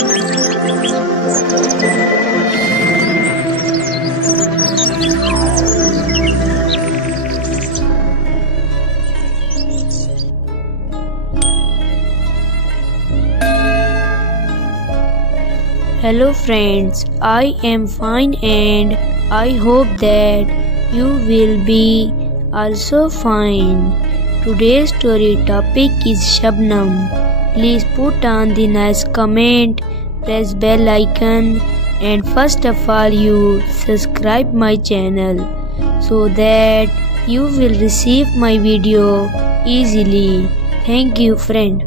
Hello friends, I am fine and I hope that you will be also fine. Today's story topic is Shabnam. Please put on the nice comment, press bell icon, and first of all you subscribe my channel so that you will receive my video easily. Thank you friend.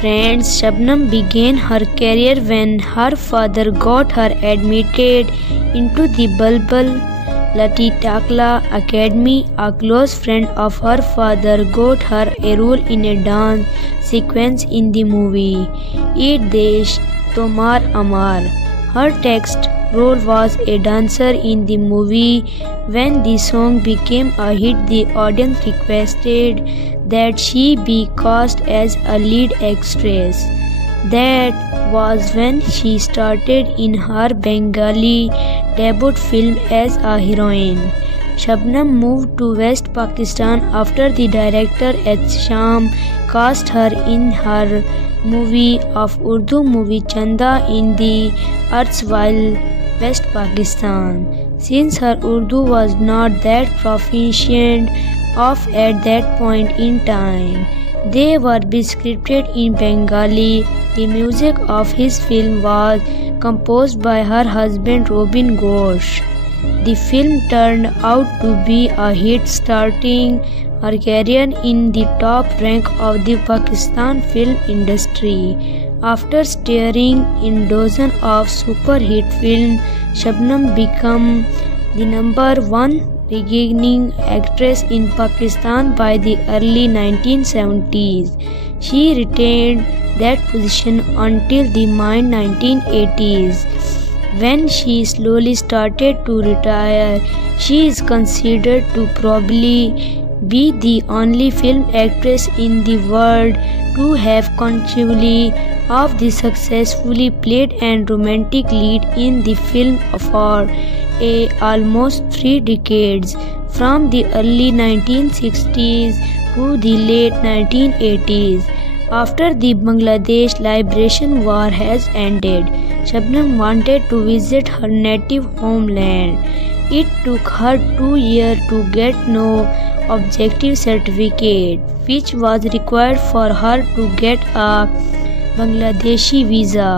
Friends, Shabnam began her career when her father got her admitted into the Bulbul Latitakla Academy. A close friend of her father got her a role in a dance sequence in the movie Eid Desh Tomar Amar. Her text role was a dancer in the movie. When the song became a hit, the audience requested that she be cast as a lead actress. That was when she started in her Bengali debut film as a heroine. Shabnam moved to West Pakistan after the director H. Sham cast her in her movie of Urdu movie Chanda in the erstwhile West Pakistan. Since her Urdu was not that proficient at that point in time, they were scripted in Bengali. The music of his film was composed by her husband Robin Ghosh. The film turned out to be a hit, starting her career in the top rank of the Pakistan film industry. After starring in dozens of super hit films, Shabnam became the #1 beginning actress in Pakistan by the early 1970s. She retained that position until the mid-1980s. When she slowly started to retire, she is considered to probably be the only film actress in the world to have consecutively of the successfully played and romantic lead in the film for almost 3 decades, from the early 1960s to the late 1980s. After the Bangladesh Liberation War has ended, Shabnam wanted to visit her native homeland. It took her 2 years to get no objective certificate, which was required for her to get a Bangladeshi visa.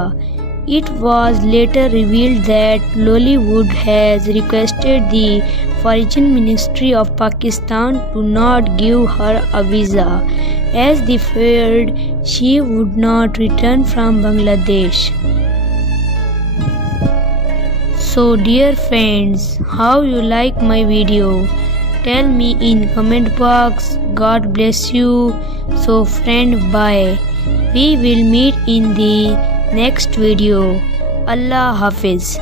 It was later revealed that Lollywood has requested the Foreign Ministry of Pakistan to not give her a visa, as they feared she would not return from Bangladesh. So dear friends, how you like my video? Tell me in comment box. God bless you. So friend, bye. We will meet in the next video. Allah Hafiz.